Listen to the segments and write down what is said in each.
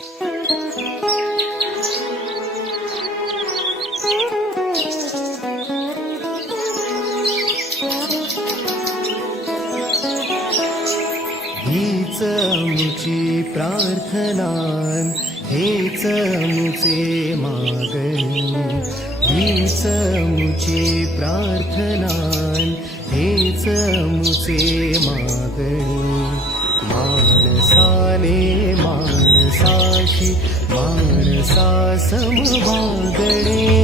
हीच आमची प्रार्थना, हेच आमचे मागणी. हीच आमची प्रार्थना, हेच आमचे मागणी. माणसाने माणसाशी माणसासम वागणे.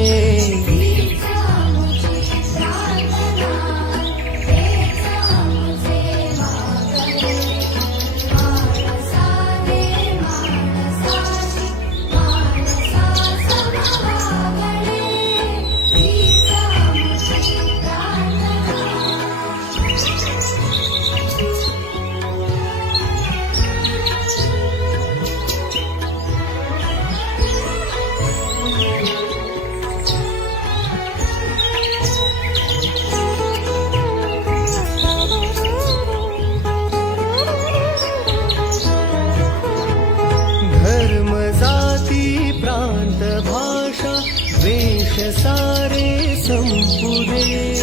धर्म जाती प्रांत भाषा द्वेष सारे संपुदे.